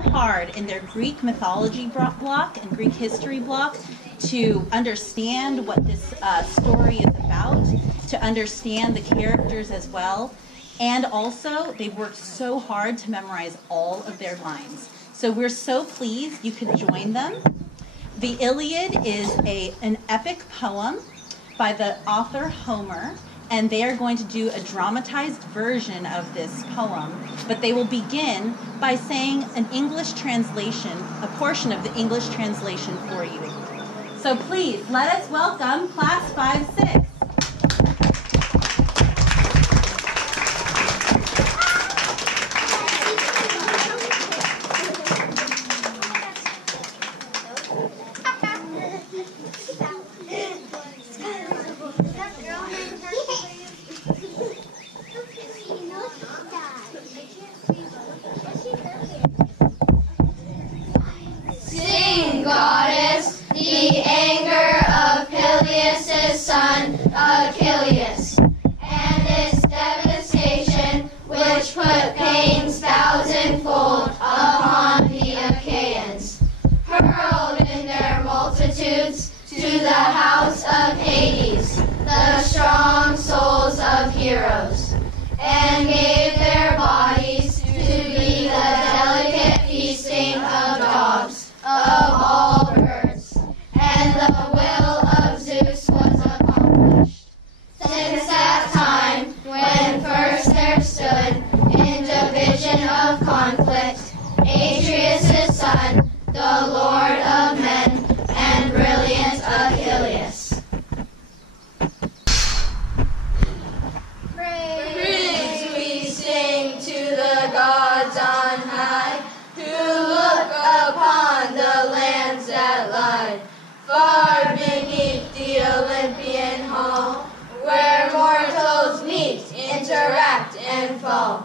hard in their Greek mythology block and Greek history block to understand what this story is about, to understand the characters as well, and also they've worked so hard to memorize all of their lines. So we're so pleased you could join them. The Iliad is an epic poem by the author Homer, and they are going to do a dramatized version of this poem, but they will begin by saying an English translation, a portion of the English translation for you. So please, let us welcome Class 5-6. Sing, goddess, the anger of Peleus' son Achilles, and its devastation, which put pains thousandfold upon the Achaeans, hurled in their multitudes to the house of Hades the strong souls of heroes, and gave their bodies to be the delicate feasting of dogs, of all birds, and the will of Zeus was accomplished. Since that time, when first there stood in division of conflict Atreus' son, the Lord of men, and brilliant Achilles. Praise we sing to the gods on high, who look upon the lands that lie far beneath the Olympian hall, where mortals meet, interact, and fall,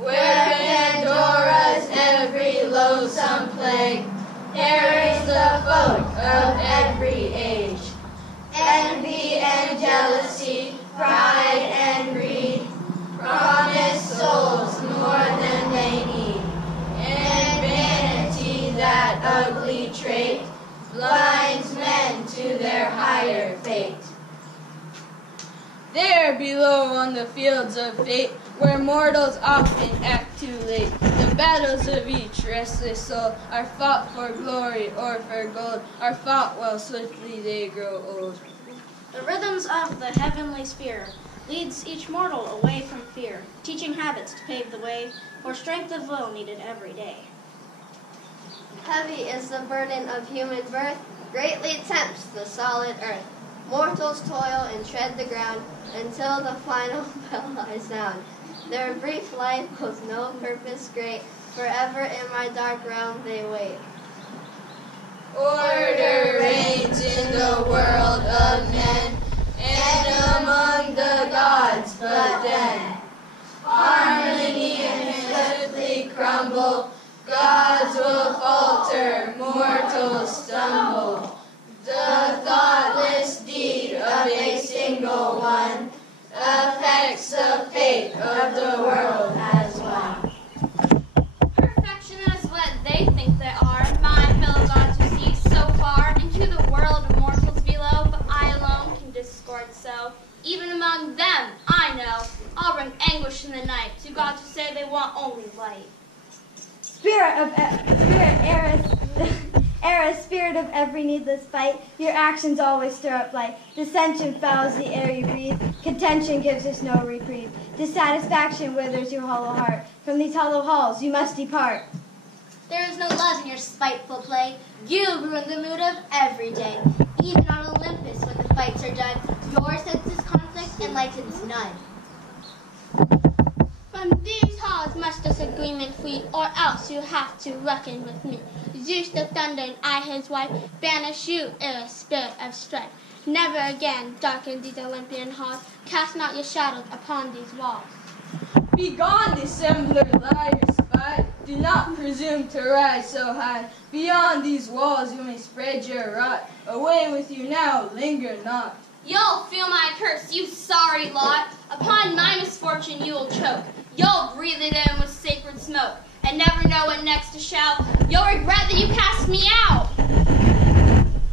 where Pandora's every loathsome plague harries the folk of every age. Envy and jealousy, pride and greed, promise souls more than they need, and vanity, that ugly trait, blinds men to their higher fate. There below on the fields of fate, where mortals often act too late, the battles of each restless soul are fought for glory or for gold, are fought while swiftly they grow old. The rhythms of the heavenly sphere leads each mortal away from fear, teaching habits to pave the way for strength of will needed every day. Heavy is the burden of human birth, greatly tempts the solid earth. Mortals toil and tread the ground until the final bell lies down. Their brief life holds no purpose great, forever in my dark realm they wait. Order reigns in the world of men, and among the gods, but then harmony and swiftly crumble, gods will falter, mortals stumble. The thoughtless deed of a single one affects the fate of the world as one. Perfection is what they think they are. My fellow gods who see so far into the world of mortals below, but I alone can discord so. Even among them, I know, I'll bring anguish in the night to gods who say they want only light. Eris, spirit of every needless fight, your actions always stir up light. Dissension fouls the air you breathe, contention gives us no reprieve. Dissatisfaction withers your hollow heart. From these hollow halls you must depart. There is no love in your spiteful play. You ruin the mood of every day. Even on Olympus, when the fights are done, your senses conflict enlightens none. From these halls must disagreement flee, or else you have to reckon with me. Zeus the thunder and I his wife banish you, Eris, spirit of strife. Never again darken these Olympian halls, cast not your shadows upon these walls. Begone, dissembler, liar, spy, do not presume to rise so high. Beyond these walls you may spread your rot, away with you now, linger not. You'll feel my curse, you sorry lot. Upon my misfortune you will choke. You'll breathe it in with sacred smoke, and never know what next to shout. You'll regret that you cast me out.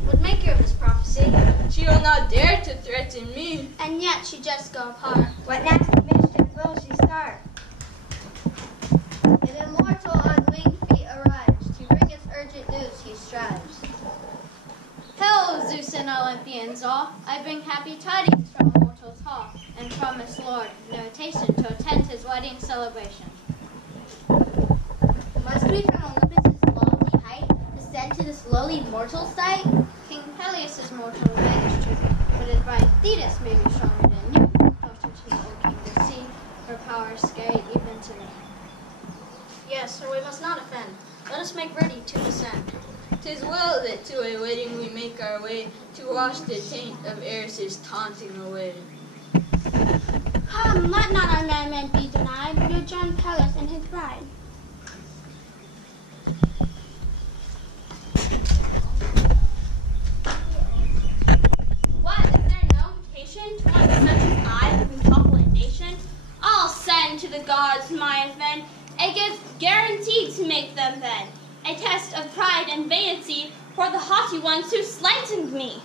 What make you of this prophecy? She will not dare to threaten me. And yet she just go apart. What nasty mischief will she start? An immortal on winged feet arrives. To bring us urgent news he strives. Hail, Zeus and Olympians all! I bring happy tidings from mortals' hall, and promise Lord an invitation to attend his wedding celebration. Must we from Olympus' lofty height descend to this lowly mortal sight? King Peleus' mortal revenge true, but his bride Thetis may be stronger than you. Closer to the old king to see, her power scary even to me. Yes, sir, we must not offend. Let us make ready to descend. 'Tis well that to a wedding we make our way, to wash the taint of Eris's taunting away. Come, let not our merriment be denied. We'll join Peleus and his bride. What, is there no invitation to one such as I from populate nation? I'll send to the gods my event, a gift guaranteed to make them then, a test of pride and vanity for the haughty ones who slightened me.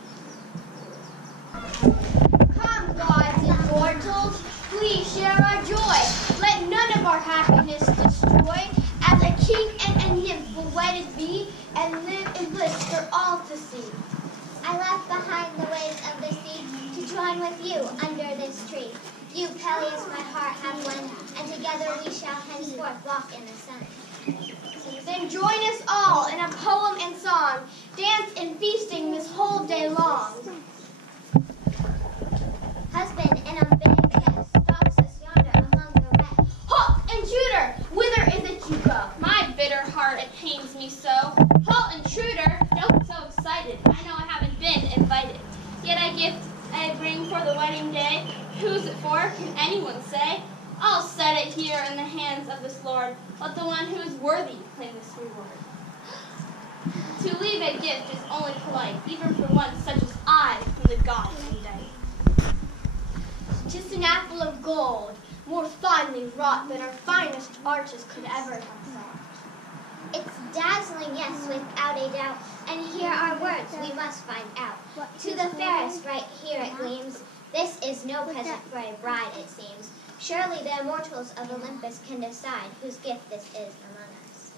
Come, gods and mortals, please share our joy. Let none of our happiness destroy. As a king and a nymph will wedded be, and live in bliss for all to see. I left behind the waves of the sea to join with you under this tree. You, Peleus, my heart have won, and together we shall henceforth walk in the sun. Then join us all in a poem and song, dance and feasting this whole day long. Husband, in a big chest, stalks us yonder among the wreck. Halt, intruder! Whither is it you go? My bitter heart, it pains me so. Halt, intruder! Don't be so excited. I know I haven't been invited. Yet I gift I bring for the wedding day. Who's it for? Can anyone say? I'll set it here in the hands of this lord. Let the one who is worthy claim this reward. To leave a gift is only polite, even for one such as I, whom the gods indict. 'Tis an apple of gold, more finely wrought than our finest arches could ever have thought. It's dazzling, yes, without a doubt, and here are words we must find out. To the fairest right here it gleams, this is no present for a bride, it seems. Surely the immortals of Olympus can decide whose gift this is among us.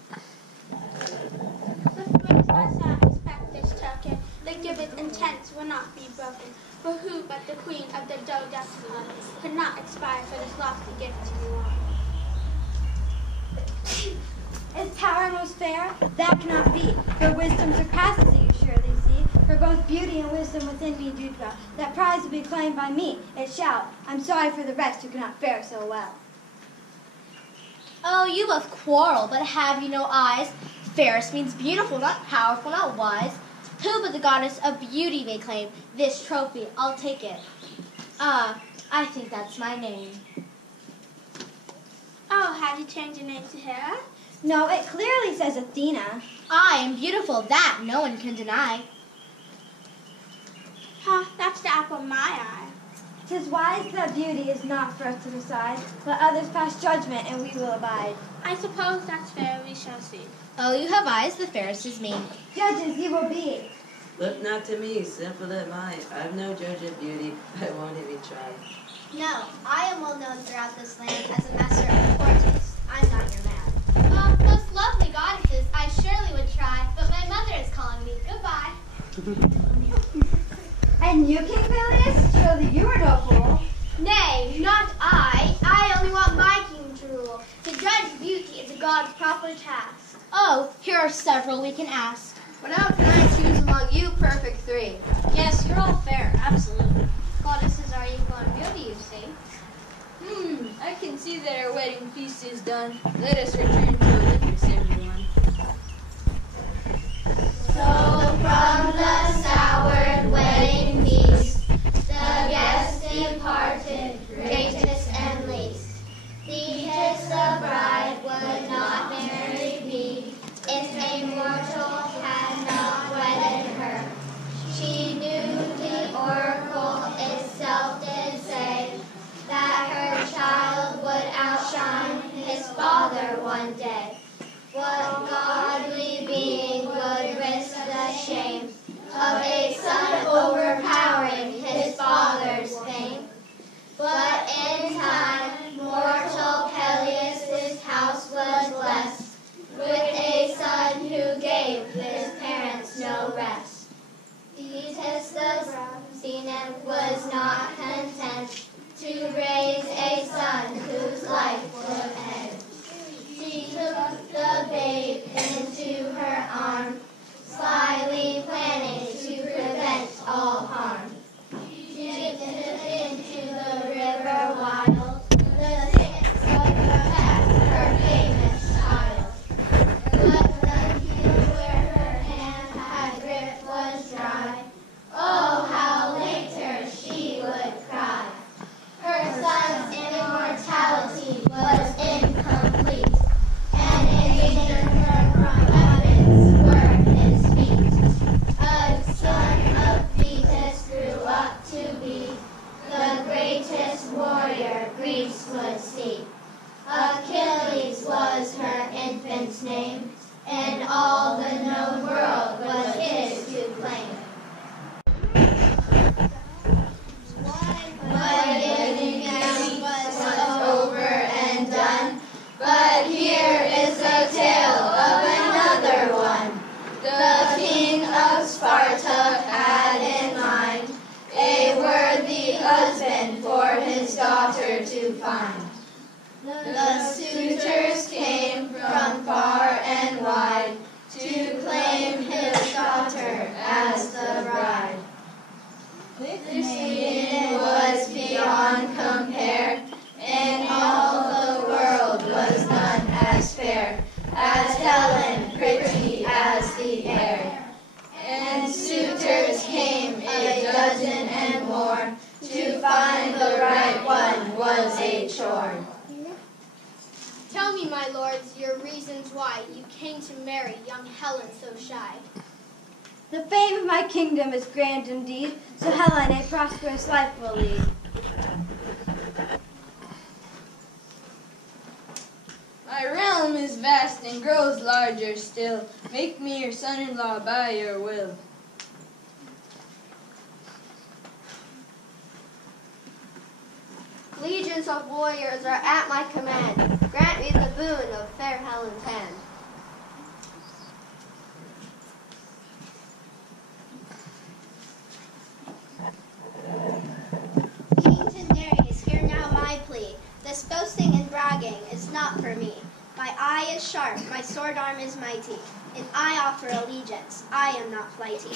The friends must not expect this token. The given intent will not be broken. For who but the queen of the doe destiny could not aspire for this lofty gift to be won? Is power most fair? That cannot be. For wisdom surpasses it, you surely see. For both beauty and wisdom within me do dwell. That prize will be claimed by me, it shall. I'm sorry for the rest who cannot fare so well. Oh, you both quarrel, but have you no eyes? Fairest means beautiful, not powerful, not wise. Who but the goddess of beauty may claim this trophy? I'll take it. I think that's my name. Oh, had you changed your name to Hera? No, it clearly says Athena. I am beautiful, that no one can deny. That's the apple of my eye. 'Tis wise that beauty is not for us to decide. Let others pass judgment, and we will abide. I suppose that's fair, we shall see. Oh, you have eyes, the fairest is me. Judges you will be. Look not to me, simple at mind. I'm no judge of beauty, I won't even try. No, I am well known throughout this land as a master of poor taste. I'm not your man. Most lovely goddesses, I surely would try, but my mother is calling me. Goodbye. And you, King Peleus? Surely you are no fool. Nay, not I. I only want my king to rule. To judge beauty is a god's proper task. Oh, here are several we can ask. But how can I choose among you perfect three? Yes, you're all fair, absolutely. Goddesses are equal in beauty, you see. I can see that our wedding feast is done. Let us return to Olympus, everyone. So from the soured wedding feast, the guests departed, greatest and least. Thetis the bride would not marry be, if a mortal had not wedded her. She knew the oracle itself did say, that her child would outshine his father one day. and all the known world was his to claim. What if was over and done? But here is a tale of another one. The king of Sparta had in mind a worthy husband for his daughter to find. The suitors came from far and wide to claim his daughter as the bride. This maiden was beyond compare, and all the world was none as fair as Helen, pretty as the air. And suitors came a dozen and more, to find the right one was a chore. Tell me, my lords, your reasons why you came to marry young Helen so shy. The fame of my kingdom is grand indeed, so Helen a prosperous life will lead. My realm is vast and grows larger still. Make me your son-in-law by your will. Legions of warriors are at my command. Grant me the boon of fair Helen's hand. King Tyndareus, hear now my plea. This boasting and bragging is not for me. My eye is sharp, my sword arm is mighty, and I offer allegiance. I am not flighty.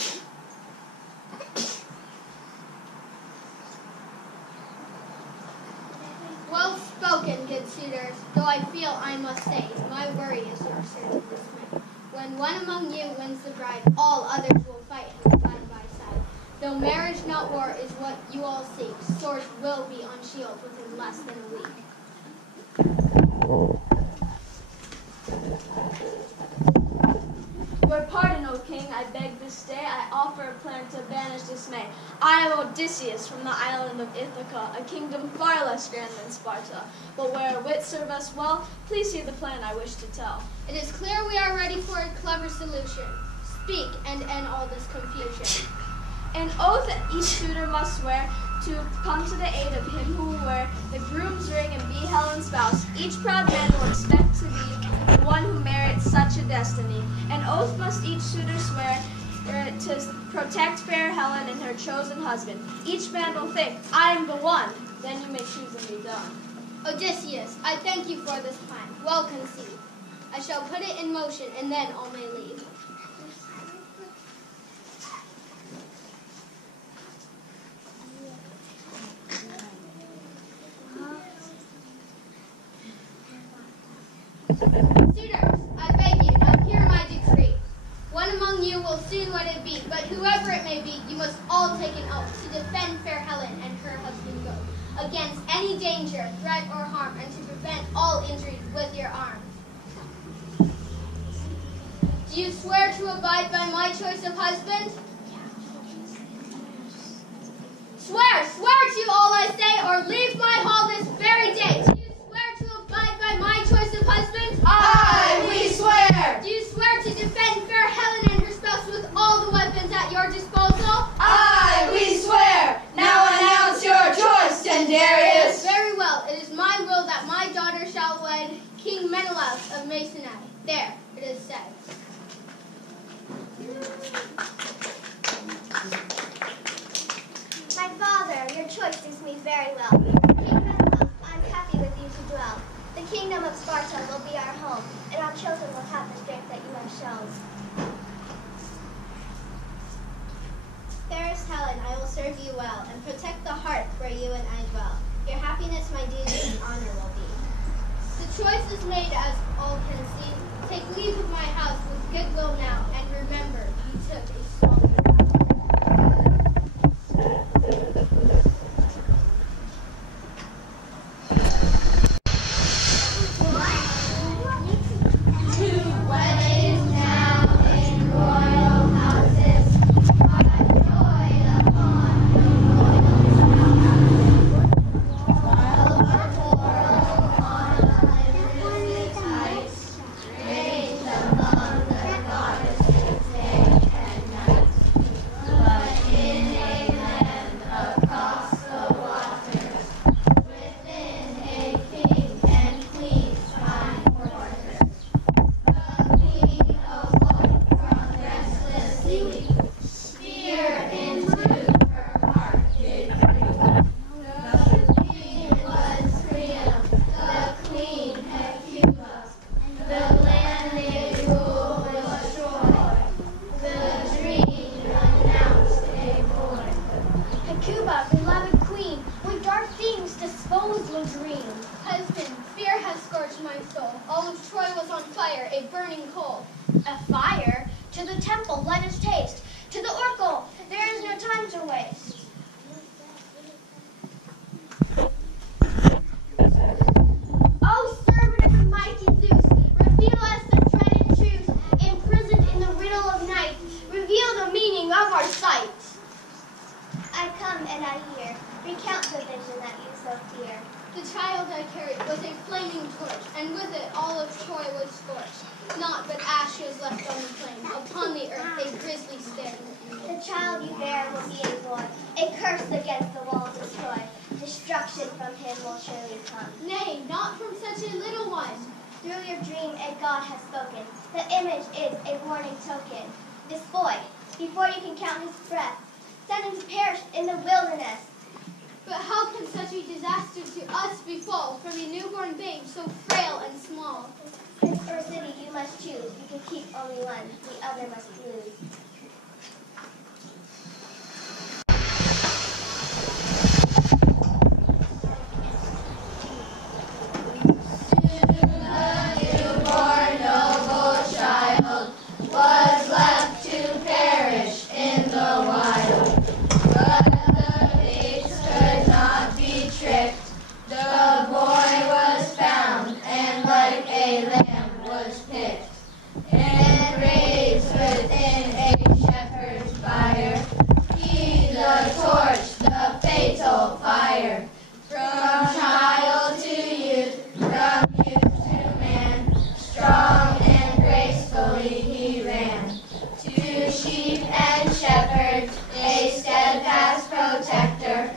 Well spoken, good suitors, though I feel I must say, my worry is your certain dismay. When one among you wins the bride, all others will fight him side by side. Though marriage, not war, is what you all seek, swords will be unsheathed within less than a week. Your pardon, O king, I beg this day. I offer a plan to banish dismay. I am Odysseus from the island of Ithaca, a kingdom far less grand than Sparta. But where wits serve us well, please hear the plan I wish to tell. It is clear we are ready for a clever solution. Speak and end all this confusion. An oath that each suitor must swear to come to the aid of him who will wear the groom's ring and be Helen's spouse. Each proud man will expect to be the one who merits such a destiny. An oath must each suitor swear to protect fair Helen and her chosen husband. Each man will think, I am the one. Then you may choose and be done. Odysseus, I thank you for this plan, well conceived. I shall put it in motion, and then all may leave. Suitors, I beg you, now hear my decree. One among you will soon let it be, but whoever it may be, you must all take an oath to defend fair Helen and her husband both against any danger, threat, or harm, and to prevent all injuries with your arm. Do you swear to abide by my choice of husband? Swear to all I say, or leave my hall this very day. Do you swear to abide by my choice of husband? Aye, we swear. Do you swear to defend fair Helen and her spouse with all the weapons at your disposal? Aye, we swear. Now announce your choice, Tyndareus. Very well. It is my will that my daughter shall wed King Menelaus of Mycenae. There, it is said. My father, your choice suits me very well. King Menelaus, I'm happy with you to dwell. The kingdom of Sparta will be our home, and our children will have the strength that you have shown. Fairest Helen, I will serve you well, and protect the heart where you and I dwell. Your happiness my duty and honor will be. The choice is made, as all can see. Take leave of my house with goodwill now, and remember, you took a small vow. Among the temple, let us taste. To the oracle, there is no time to waste. O servant of the mighty Zeus, reveal us the dreaded truth, imprisoned in the riddle of night. Reveal the meaning of our sight. I come and I hear. Recount the vision that you so fear. The child I carried was a flaming torch, and with it all of Troy was scorched. Naught but ashes left on the plain, upon the earth a grisly stain. The child you bear will be a boy, a curse against the walls destroy. Destruction from him will surely come. Nay, not from such a little one. Through your dream a God has spoken. The image is a warning token. This boy, before you can count his breath, send him to perish in the wilderness. But how can such a disaster to us befall from a newborn babe so frail and small? Prince or city you must choose. You can keep only one, the other must lose. Was left to perish in the wild. But the fates could not be tricked. The boy was found, and like a lamb was picked, and raised within a shepherd's fire. He the torch, the fatal fire. From child to youth, from youth to man, strong and gracefully he ran. To sheep and shepherds, a steadfast protector,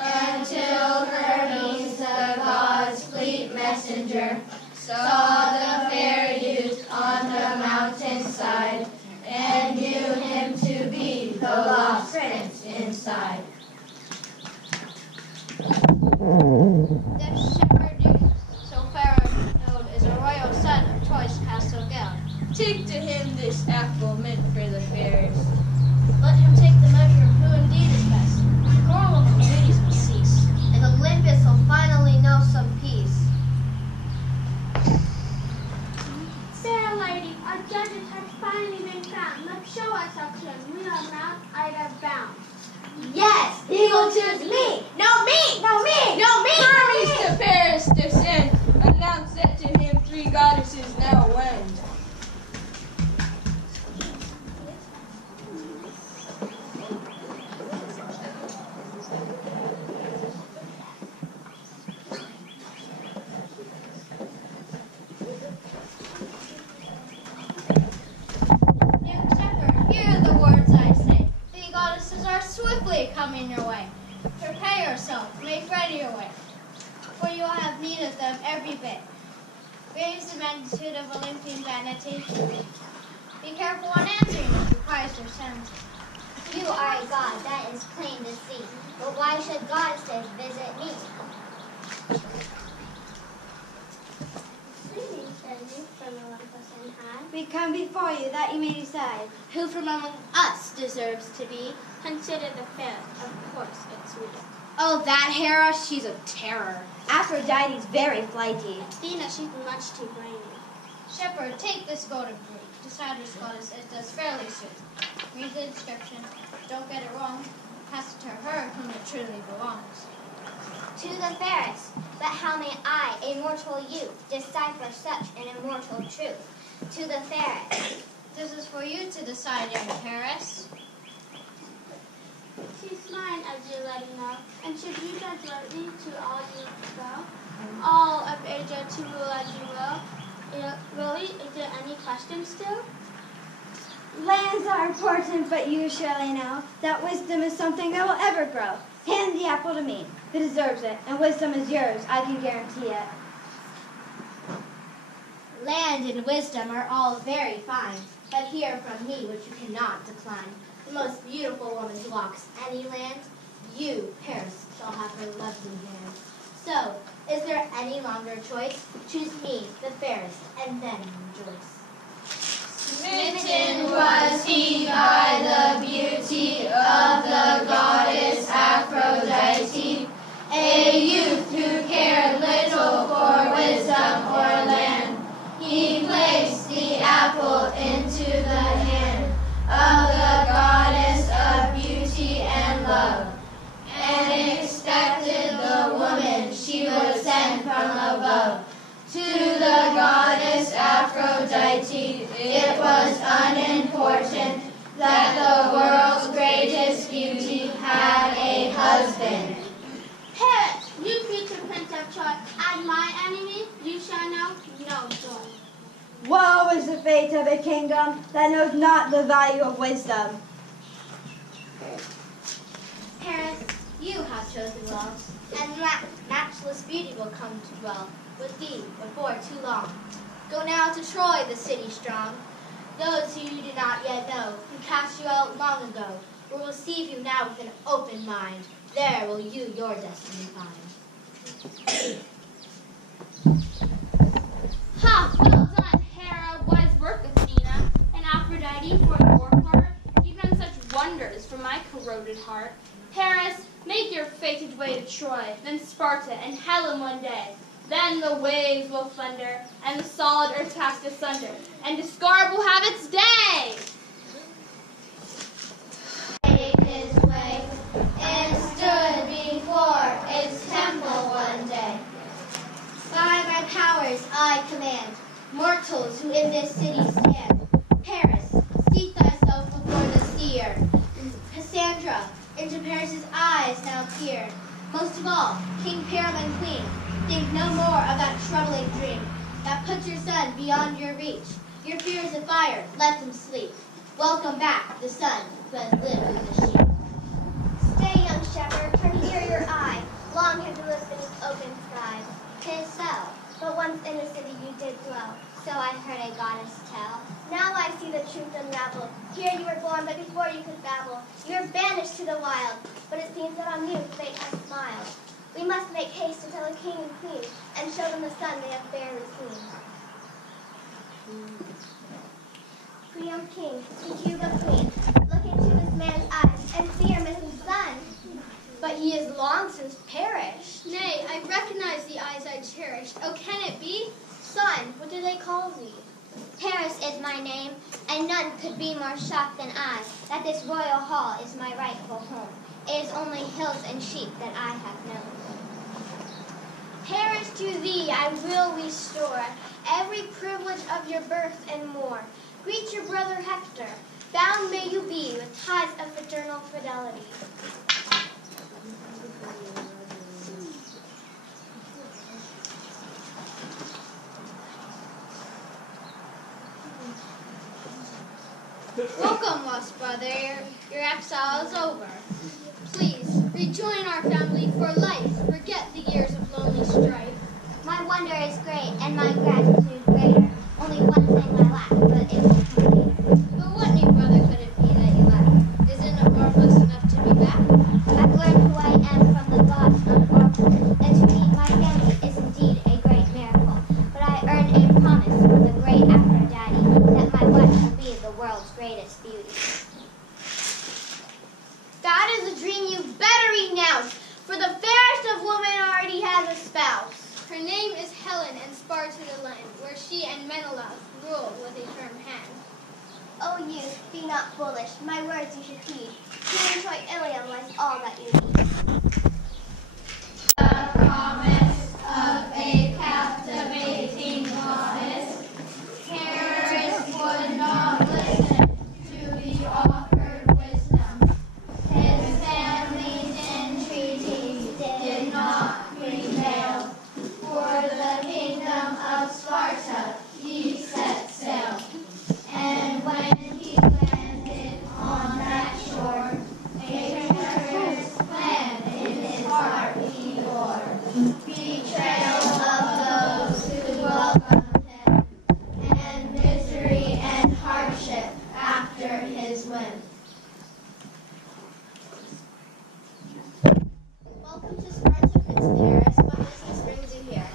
until Hermes, the god's fleet messenger, saw the fair youth on the mountainside, and knew him to be the lost prince inside. This shepherd youth, so fair and known, is a royal son of Troy's castle gown. Take to him this apple meant for the fairs. Let him take the measure of who indeed is best. Quarrel of duties will cease, and Olympus will finally know some peace. Fair lady, our judges have finally been found. Let's show us action. We are Mount Ida bound. Yes, he will choose me. No, me. No, me. No, me. Hermes to Paris descend. Announce that to him 3 goddesses now wend. Young shepherd, hear the words I say. The goddesses are swiftly coming your way. Prepare yourself, make ready your way, for you will have need of them every bit. Grieves the magnitude of Olympian vanity. Be careful on answering if the cries are sent. You are a god, that is plain to see. But why should goddesses visit me? From Olympus and high. We come before you that you may decide. Who from among us deserves to be? Consider the fair, of course it's we. Oh, that Hera, she's a terror. Aphrodite's very flighty. Athena, she's much too brainy. Shepherd, take this golden fruit. Decide which goddess it does fairly suit. Read the inscription. Don't get it wrong. Pass it to her whom it truly belongs. To the fairest, but how may I, a mortal youth, decipher such an immortal truth? To the fairest. This is for you to decide, young Paris. She's mine, as you let me know, and should you judge rightly to all you go, all of Asia to rule as you will. Really, is there any question still? Lands are important, but you surely know that wisdom is something that will ever grow. Hand the apple to me, who deserves it, and wisdom is yours, I can guarantee it. Land and wisdom are all very fine, but hear from me which you cannot decline. The most beautiful woman who walks any land, you, Paris, shall have her lovely hand. So, is there any longer choice? Choose me, the fairest, and then rejoice. Smitten was he by the beauty of the goddess Aphrodite, a youth who cared little for wisdom or land. He placed the apple into the hand that the world's greatest beauty had a husband. Paris, you future prince of Troy, as my enemy, you shall know no joy. Woe is the fate of a kingdom that knows not the value of wisdom. Paris, you have chosen well, and matchless beauty will come to dwell with thee before too long. Go now to Troy, the city strong. Those who you do not yet know, who cast you out long ago, will receive you now with an open mind. There will you your destiny find. Ha! Well done, Hera, wise work, Athena, and Aphrodite for your part. You've done such wonders for my corroded heart. Paris, make your fated way to Troy, then Sparta and Helen one day. Then the waves will thunder, and the solid earth cast asunder, and discard will have its day. His way and stood before its temple one day. By my powers I command mortals who in this city stand. Paris, seat thyself before the seer. Cassandra, into Paris's eyes now peer. Most of all, King Priam and Queen, think no more of that troubling dream that puts your son beyond your reach. Your fears of fire, let them sleep. Welcome back the son who has lived with the sheep. Stay, young shepherd, turn here your eye. Long have you lived beneath open skies. 'Tis so, but once in the city you did dwell. So I heard a goddess tell. Now I see the truth unraveled. Here you were born, but before you could babble, you were banished to the wild. But it seems that on you fate has smiled. We must make haste to tell the king and queen, and show them the son they have barely seen. Priam king, the Cuba queen, look into this man's eyes and see your missing son. But he is long since perished. Nay, I recognize the eyes I cherished. Oh, can it be? Son, what do they call thee? Paris is my name, and none could be more shocked than I that this royal hall is my rightful home. It is only hills and sheep that I have known. Paris, to thee I will restore every privilege of your birth and more. Greet your brother Hector. Bound may you be with ties of fraternal fidelity. Welcome, lost brother. Your exile is over. Please, rejoin our family for life. Forget the years of lonely strife. My wonder is great, and my gratitude greater. Only one thing I lack, but it will come later. But what new brother could it be that you lack? Isn't it marvelous enough to be back? I've learned who I am from the gods unorphaned, and to meet my family is indeed a great miracle. But I earned a promise from the great Aphrodite that my wife will be the world's greatest beauty. That is a dream you better renounce, for the fairest of women already has a spouse. Her name is Helen, and Sparta the land, where she and Menelaus rule with a firm hand. O youth, be not foolish, my words you should heed. Here in Troy Iliad lies all that you need. The promise of a captivating goddess, Paris would not listen to the offered wisdom. His family's entreaties did not prevail. For the kingdom of Sparta he set sail. And when he landed on that shore, a treacherous plan in his heart he bore. Betrayal of those who welcomed him, and misery and hardship after his whim. Welcome to Sparta, Prince Paris. What business brings you here?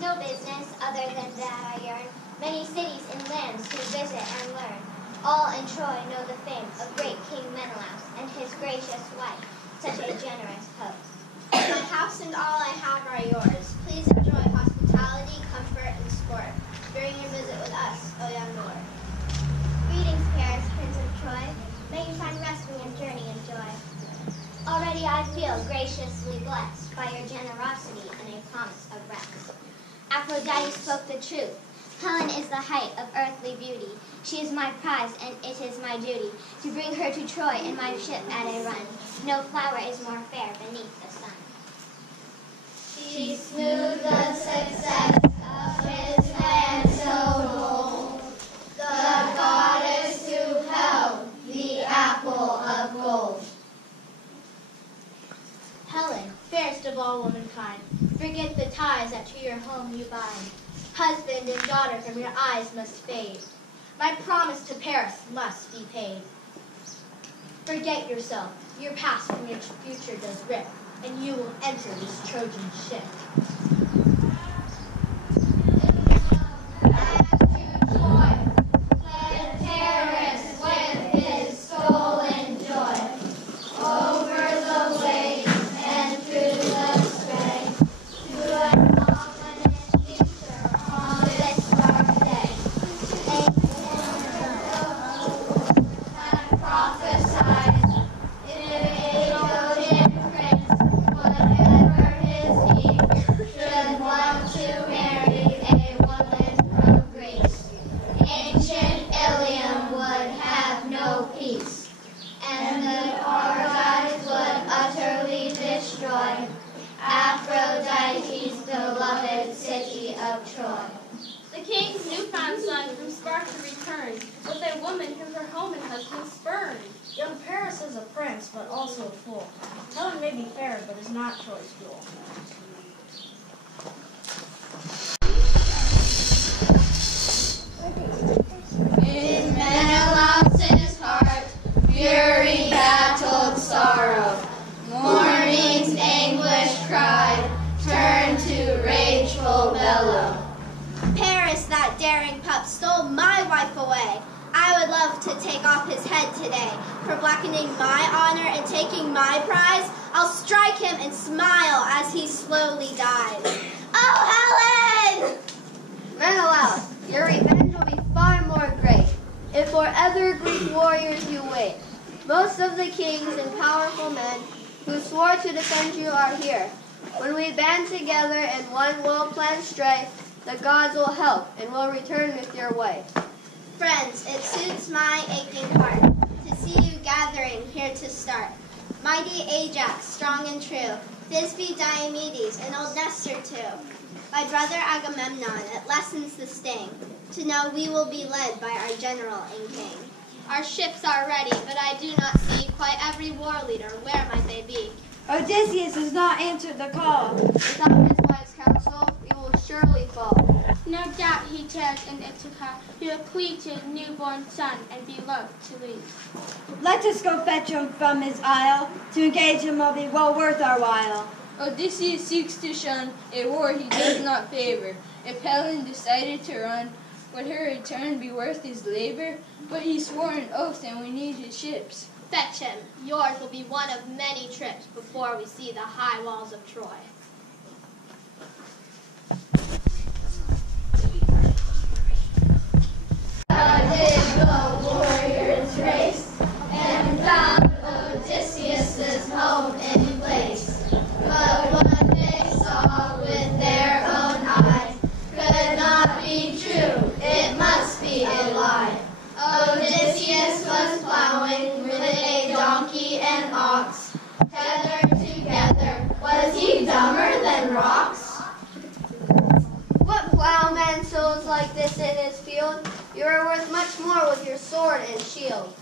No business other than that I yearn. Many cities and lands to visit and learn. All in Troy know the fame of great King Menelaus and his gracious wife, such a generous host. My house and all I have are yours. Please enjoy hospitality, comfort, and sport during your visit with us, O young lord. Greetings, Paris, Prince of Troy. May you find rest in your journey and joy. Already I feel graciously blessed by your generosity and a promise of rest. Aphrodite spoke the truth. Helen is the height of earthly beauty. She is my prize, and it is my duty to bring her to Troy in my ship at a run. No flower is more fair beneath the sun. She smoothed the success of his plan so bold, the goddess who held the apple of gold. Helen, fairest of all womankind, forget the ties that to your home you bind. Husband and daughter from your eyes must fade. My promise to Paris must be paid. Forget yourself, your past from your future does rip, and you will enter this Trojan ship. Back to Troy, led Paris with his stolen joy, over the waves and through the spray, to a confident future on this dark day. And prophesied, if a Trojan prince, whatever his need, should want to marry a woman from Greece, ancient Iliad would have no peace, and the Argives would utterly destroy Aphrodite's beloved city of Troy. The king's newfound son from Sparta returned, with a woman whom her home and husband spurned. Young Paris is a prince, but also a fool. Helen may be fair, but is not Troy's jewel. In Menelaus' heart, fury battled sorrow. Mourning's anguish cried, turned to rageful bellow. Paris, that daring pup, stole my wife away. I would love to take off his head today. For blackening my honor and taking my prize, I'll strike him and smile as he slowly dies. Oh, Helen! Menelaus, your revenge will be far more great if for other Greek warriors you wait. Most of the kings and powerful men who swore to defend you are here. When we band together in one well-planned strife, the gods will help and will return with your way. Friends, it suits my aching heart to see you gathering here to start. Mighty Ajax, strong and true, Thisbe, Diomedes, and old Nestor too. My brother Agamemnon, it lessens the sting to know we will be led by our general and king. Our ships are ready, but I do not see quite every war leader. Where might they be? Odysseus has not answered the call. Without his wise counsel, we will surely fall. No doubt he tarries in Ithaca, who will cleave to his newborn son and be loved to leave. Let us go fetch him from his isle. To engage him will be well worth our while. Odysseus seeks to shun a war he does not favor. If Helen decided to run, would her return be worth his labor? But he swore an oath and we need his ships. Fetch him. Yours will be one of many trips before we see the high walls of Troy. Did the warriors race and found Odysseus' home in place. But what they saw with their own eyes could not be true, it must be a lie. Odysseus was plowing with a donkey and ox, tethered together. Was he dumber than rocks? What plowman sows like this in his field? You are worth much more with your sword and shield.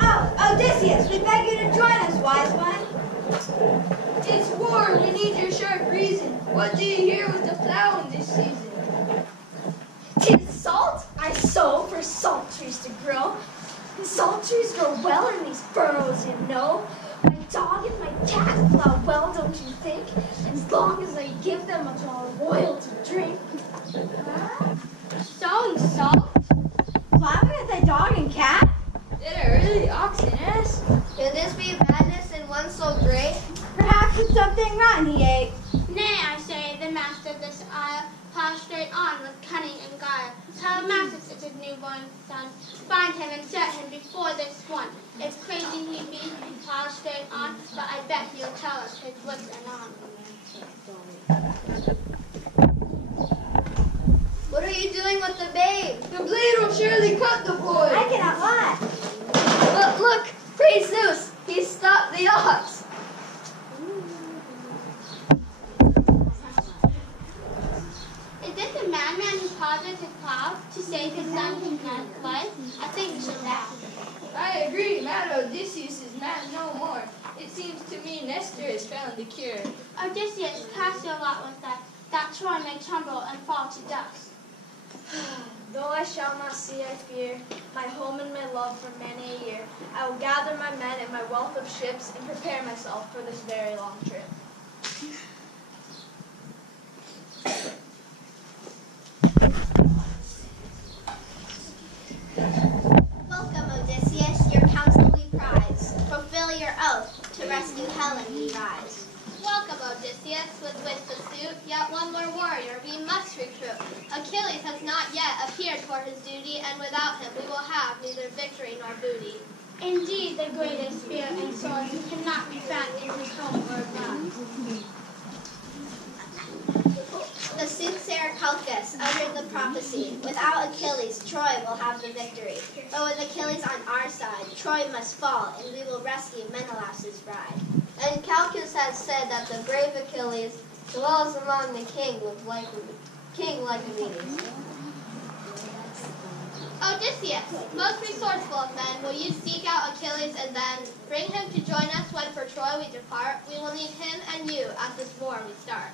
Oh, Odysseus, we beg you to join us, wise one. It's war, we need your sharp reason. What do you hear with the plowing this season? 'Tis salt I sow for salt trees to grow. And salt trees grow well in these furrows, you know. My dog and my cat plow well, don't you think? As long as I give them a jar of oil to drink. Sowing salt? Plowing with a dog and cat? Did I really ox and ass? Can this be madness in one so great? Perhaps it's something rotten he ate. Nay, I say, the master of this isle plows straight on with cunning and guile. sire. Telemachus is his newborn son. Find him and set him before this one. It's crazy he be piled straight on, but I bet he'll tell us his wits anon. What are you doing with the babe? The blade will surely cut the boy. I cannot watch. But look, praise Zeus, he stopped the ox. Is this a madman who pauses his plow to save his son's life? I think we should laugh. I agree, mad Odysseus is mad no more. It seems to me Nestor has found the cure. Odysseus, cast your lot with us, that Troy may tumble and fall to dust. Though I shall not see, I fear, my home and my love for many a year, I will gather my men and my wealth of ships and prepare myself for this very long trip. Welcome, Odysseus, your counsel we prize. Fulfill your oath, to rescue Helen we rise. Welcome, Odysseus, with which to suit, yet one more warrior we must recruit. Achilles has not yet appeared for his duty, and without him we will have neither victory nor booty. Indeed, the greatest spear and sword cannot be found in his home or abroad. The soothsayer Calchas uttered the prophecy. Without Achilles, Troy will have the victory. But with Achilles on our side, Troy must fall, and we will rescue Menelaus' bride. And Calchas has said that the brave Achilles dwells among the king Lycomedes. Odysseus, most resourceful of men, will you seek out Achilles and then bring him to join us when for Troy we depart? We will need him and you at this war we start.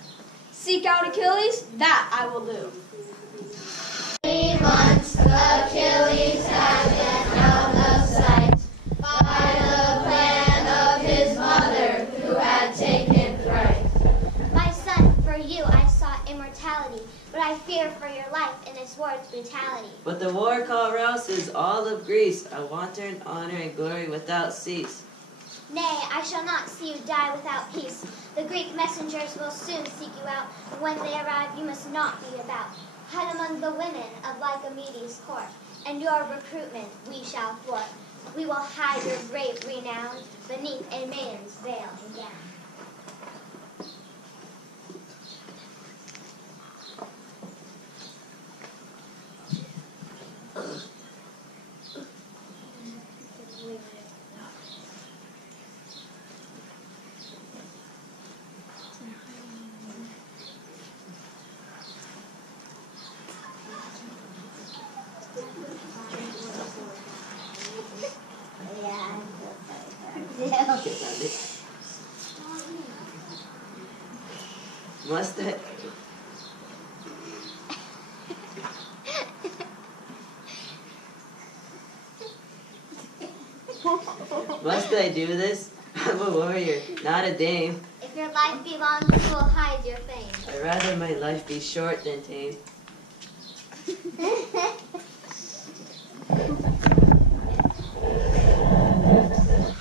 Seek out Achilles? That I will do. 3 months Achilles had been out of sight by the plan of his mother who had taken fright. My son, for you I sought immortality, but I fear for your life in this war's brutality. But the war call rouses all of Greece. I want her in honor and glory without cease. Nay, I shall not see you die without peace. The Greek messengers will soon seek you out, and when they arrive you must not be about. Hide among the women of Lycomedes' court, and your recruitment we shall thwart. We will hide your brave renown beneath a maiden's veil and gown. Must I? Must I do this? I'm a warrior, not a dame. If your life be long, you will hide your fame. I'd rather my life be short than tame.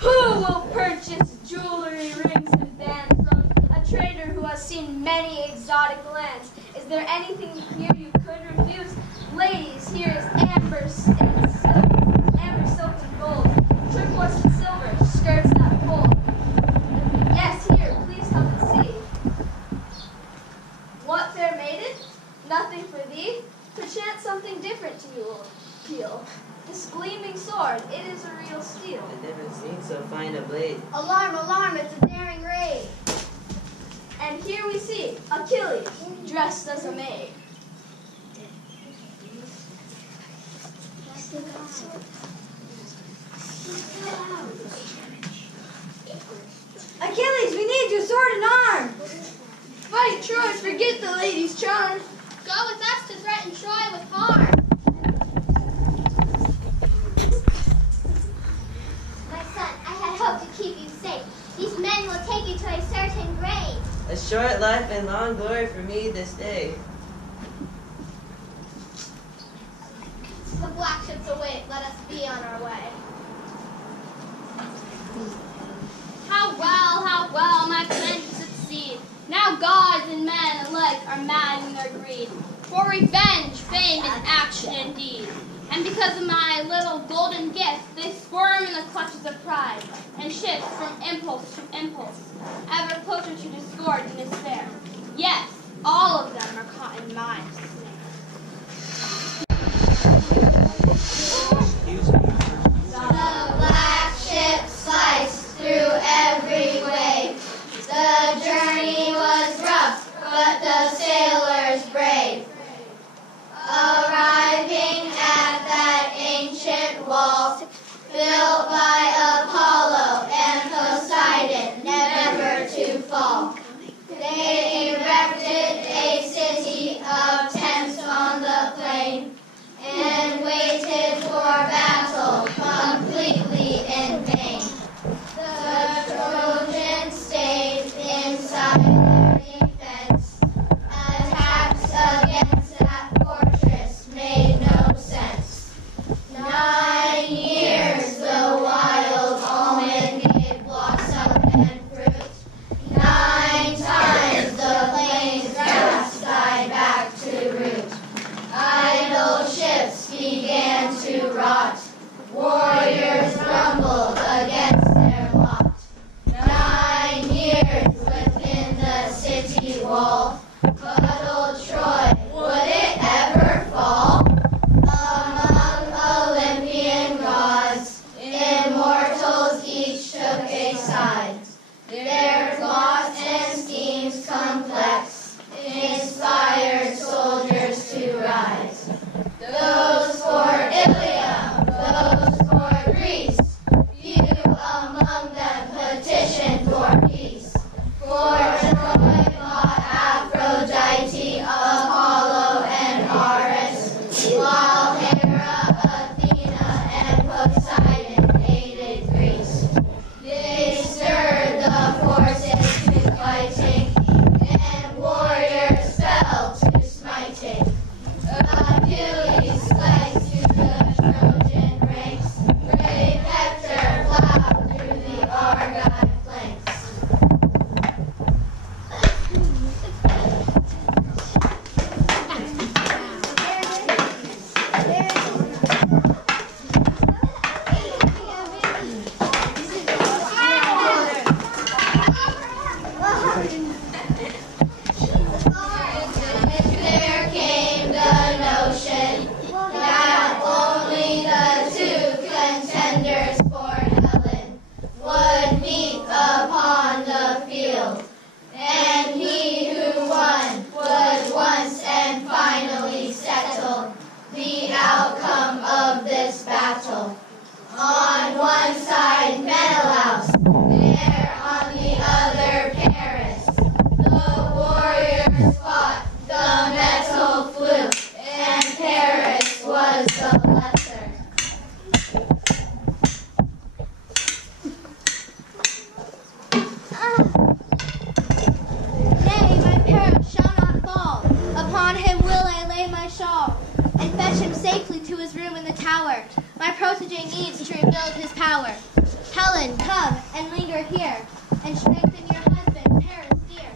Who will purchase jewelry, rings, and bands from a trader who has seen many exotic lands? Is there anything here you could refuse? Ladies, here is amber and silk, amber silk and gold, turquoise and silver, skirts that fold. Yes, here, please come and see. What, fair maiden? Nothing for thee? Perchance something different to you will appeal. This gleaming sword, it is a real steel. I've never seen so fine a blade. Alarm, alarm, it's a daring raid. And here we see Achilles, dressed as a maid. Achilles, we need your sword and arm. Fight, Troy, forget the lady's charm. Go with us to threaten Troy with harm. My son, I had hoped to keep you safe. These men will take you to a certain grave. A short life and long glory for me this day. The black ships await, let us be on our way. How well my plan to succeed. Now gods and men alike are mad in their greed. for revenge, fame, and action indeed. And because of my little golden gift, they squirm in the clutches of pride and shift from impulse to impulse, ever closer to discord and despair. Yes, all of them are caught in my The black ship sliced through every wave. The journey was rough, but the sailors brave. Arriving at that ancient wall, built by Apollo and Poseidon, never to fall. They erected a city of tents on the plain and waited for battle completely in vain. The Trojans stayed inside their defense. Attacks against that fortress made no sense. 9 years the wild almond gave blossom and fruit. 9 times the plain's grass died back to root. Idle ships began to rot. Warriors grumbled against their lot. 9 years within the city wall. Cuddled Troy, would it ever fall? Among Olympian gods, immortals each took a side. Their plots and schemes complex inspired soldiers to rise. Those for Iliad, those for Greece, few among them petitioned for peace. For Troy fought Aphrodite, Apollo, and Ares, while Hera, Athena, and Poseidon aided Greece. They stirred the forces to fighting, and warriors fell to smiting. Achilles sliced through the Trojan ranks, brave Hector plowed through the Argive flanks. There came the notion that only the 2 contenders for Helen would meet upon the field, and he who won would once and finally settle the outcome of this battle. On one side Menelaus, there on the other Paris. The warriors fought, the metal flew, and Paris was the lesser. Nay, my Paris shall not fall. Upon him will I lay my shawl, and fetch him safely to his room in the tower. My protege needs to rebuild his power. Helen, come and linger here, and strengthen your husband, Paris dear.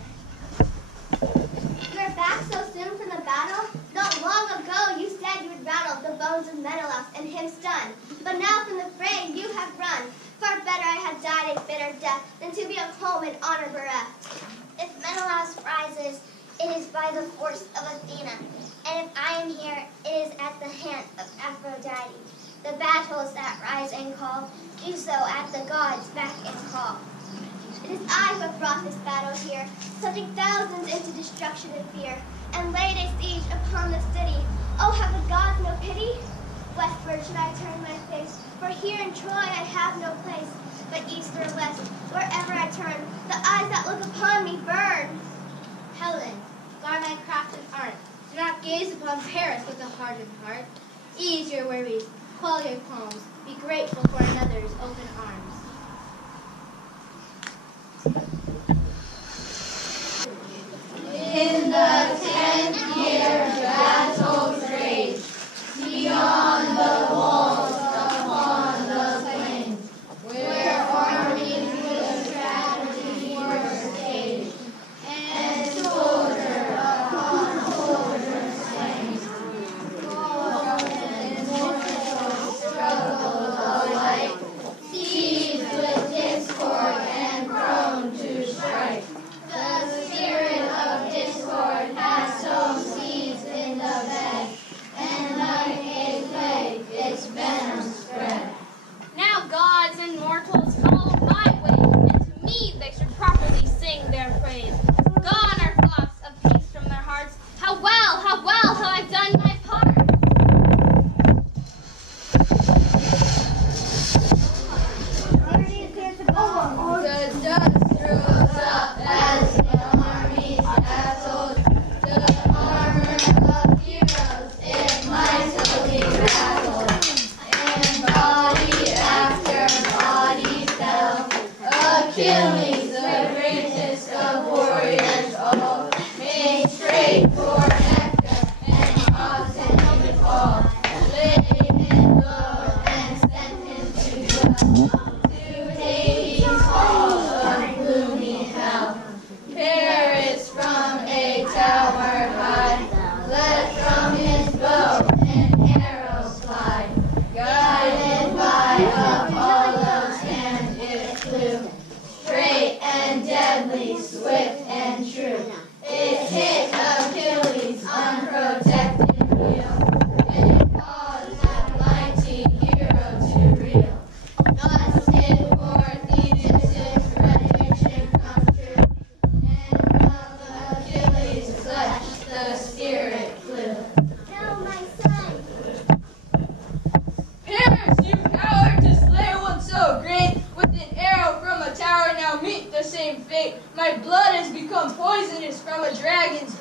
You're back so soon from the battle? Not long ago you said you would rattle the bones of Menelaus and him stun. But now from the fray you have run. Far better I had died a bitter death than to be of home and honor bereft. If Menelaus rises, it is by the force of Athena. And if I am here, it is at the hand of Aphrodite. The battles that rise and call do so at the gods' beck and call. It is I who have brought this battle here, plunging thousands into destruction and fear, and laid a siege upon the city. Oh, have the gods no pity? Westward should I turn my face, for here in Troy I have no place. But east or west, wherever I turn, the eyes that look upon me burn. Helen, guard my craft and art. Do not gaze upon Paris with a hardened heart. Ease your worries, quell your qualms, be grateful for another's open arms. In the 10th year, battles rage beyond the walls upon the plain, where armies with strategy were staged, and soldier upon soldier slain.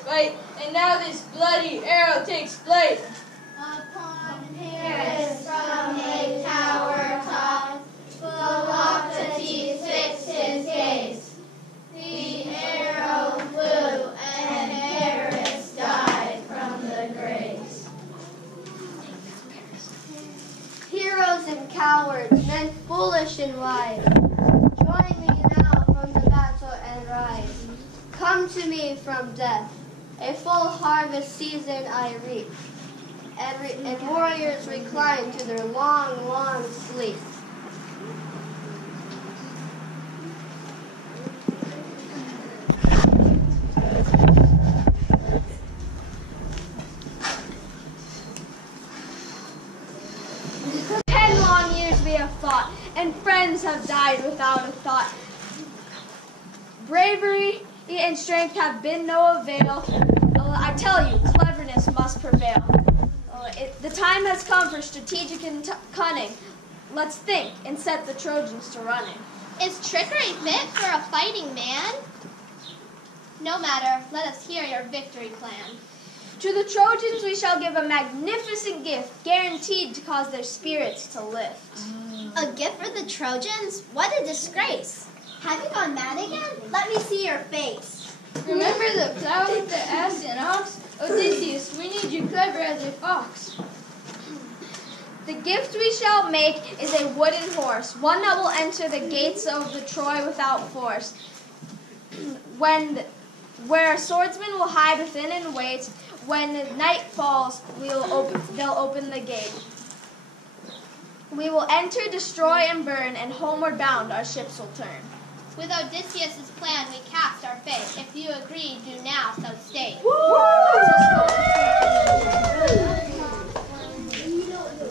fight, and now this bloody arrow takes flight. Upon Paris from a tower top, Philoctetes fixed his gaze. The arrow flew, and Paris died from the grace. Heroes and cowards, men foolish and wise, join me now from the battle and rise. Come to me from death, a full harvest season I reap, and warriors recline to their long, long sleep. Fought, and friends have died without a thought. Bravery and strength have been no avail. I tell you, cleverness must prevail. The time has come for strategic and cunning. Let's think and set the Trojans to running. Is trickery fit for a fighting man? No matter, let us hear your victory plan. To the Trojans we shall give a magnificent gift, guaranteed to cause their spirits to lift. A gift for the Trojans? What a disgrace! Have you gone mad again? Let me see your face. Remember the plow with the ass and ox? Odysseus, we need you clever as a fox. The gift we shall make is a wooden horse, one that will enter the gates of the Troy without force. Where a swordsman will hide within and wait, when night falls, they'll open the gate. We will enter, destroy, and burn, and homeward bound our ships will turn. With Odysseus' plan we cast our fate. If you agree, do now so state.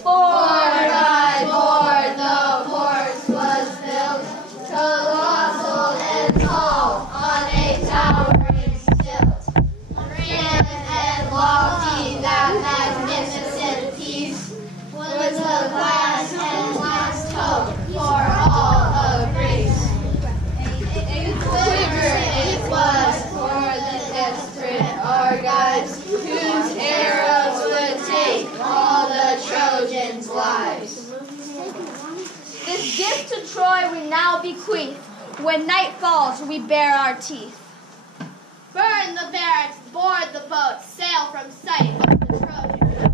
By the horse was built, colossal and tall, on a towering stilt. Grand and lofty, that magnificent piece was the last and last hope for all of Greece. A quiver it was for the desperate Argives, whose arrows would take all the Trojans' lives. This gift to Troy we now bequeath. When night falls, we bare our teeth. Burn the barracks, board the boats, sail from sight of the Trojans.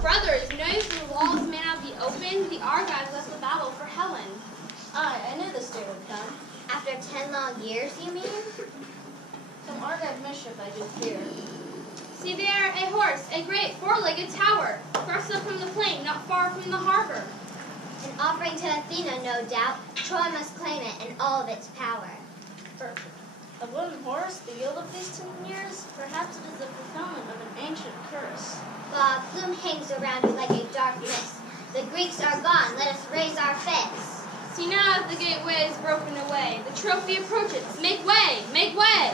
Brothers, knowing the walls may not be opened, the Argives left the battle for Helen. Aye, I knew this day would come. After 10 long years, you mean? Some Argive mischief I do fear. See there, a horse, a great four-legged tower, thrust up from the plain, not far from the harbor. An offering to Athena, no doubt. Troy must claim it and all of its power. Perfect. A wooden horse, the yield of these 10 years? Perhaps it is the fulfillment of an ancient curse. While a plume hangs around you like a dark mist. The Greeks are gone, let us raise our fists. See now the gateway is broken away. The trophy approaches. Make way! Make way!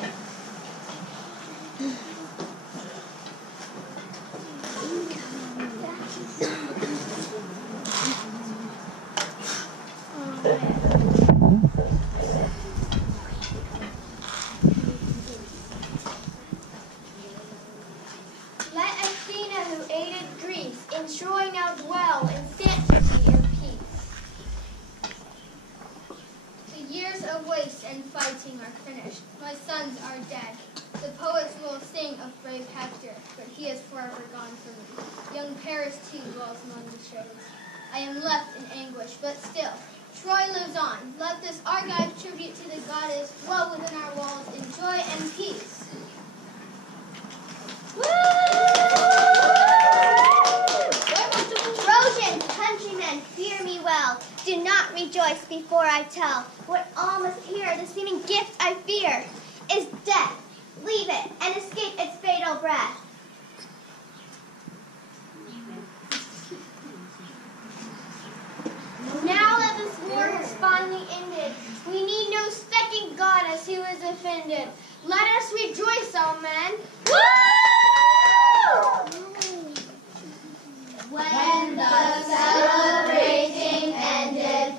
Let Athena, who aided Greece, in Troy now dwell in sanctity and peace. The years of waste and fighting are finished. My sons are dead. The poets will sing of brave Hector, but he is forever gone from me. Young Paris too dwells among the shades. I am left in anguish, but still, Troy lives on. Let this Argive tribute to the goddess dwell within our walls in joy and peace. Trojans, countrymen, fear me well. Do not rejoice before I tell. What all must hear, the seeming gift I fear, is death. Leave it and escape its fatal breath. Now that this war has finally ended, we need no second goddess who is offended. Let us rejoice, all men. When the celebrating ended,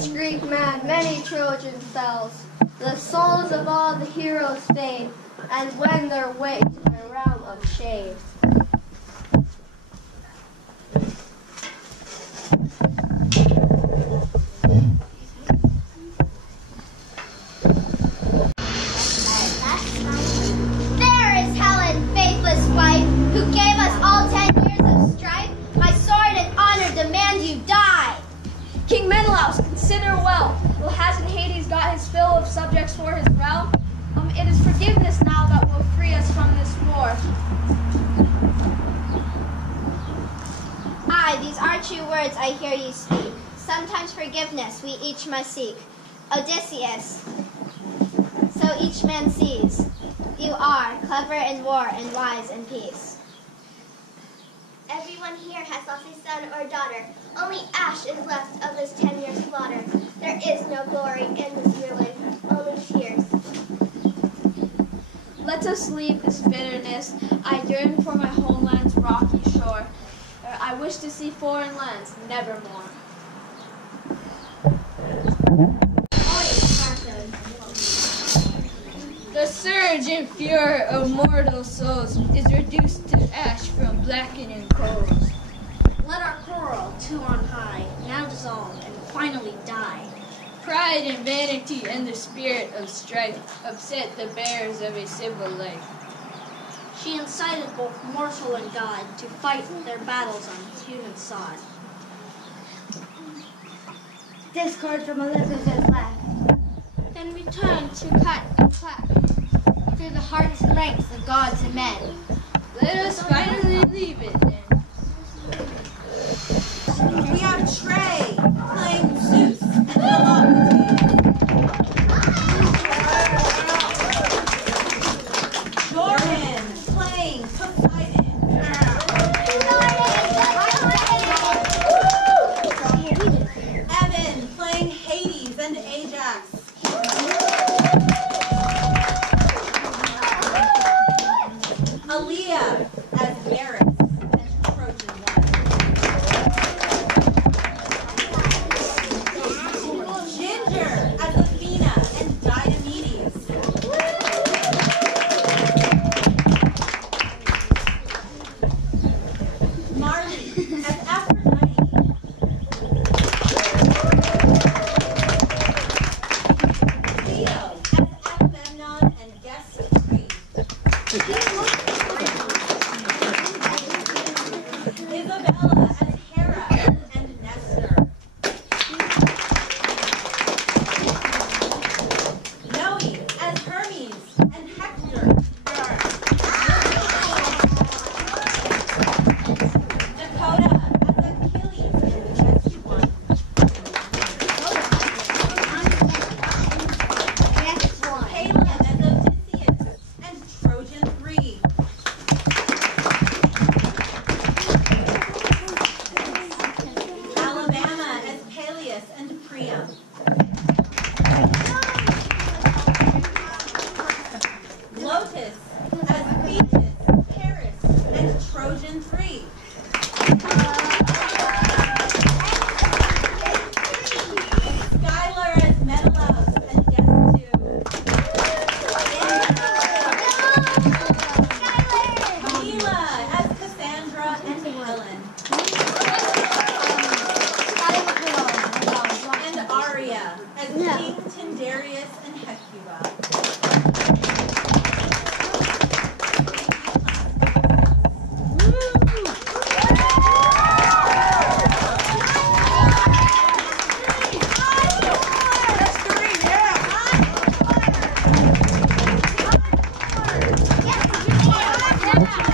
each Greek man, many Trojan fells. The souls of all the heroes fade, and when their way to the realm of shade. There is Helen, faithless wife, who gave us all 10 years of strife. My sword and honor demand you die. King Menelaus, consider well. Well, hasn't Hades got his fill of subjects for his realm? It is forgiveness now that will free us from this war. Aye, these are true words I hear you speak. Sometimes forgiveness we each must seek. Odysseus, so each man sees. You are clever in war and wise in peace. Everyone here has lost a son or daughter. Only ash is left of this 10-year slaughter. There is no glory in this ruin, only tears. Let us leave this bitterness. I yearn for my homeland's rocky shore. I wish to see foreign lands nevermore. The surge and fury of mortal souls is reduced to ash from blackening coals. Let our quarrel, two on high, now dissolve and finally die. Pride and vanity and the spirit of strife upset the bearers of a civil life. She incited both mortal and god to fight their battles on human sod. Discord from Olympus is left. Then return to cut and clap through the hearts and ranks of gods and men. Let us finally leave it then. We have Trey playing Zeus and Philocrates. Jordan playing Poseidon. Evan playing Hades and Ajax. Aaliyah as Eris and Trojan One. Ginger as Athena and Diomedes. Marley as Aphrodite. Theo as Agamemnon and guest three. Isabella as Hera and Nestor. Noe as Hermes and Hector. Dakota as Achilles and the Just One. Caleb as Odysseus and Trojan 3. Alabama as Peleus and Priam. Lotus as Thetis, Paris, and Trojan 3. Skylar as Menelaus and Guest 2. Mila as Cassandra and Helen. And Arya as King Tyndareus and Hecuba. Yeah.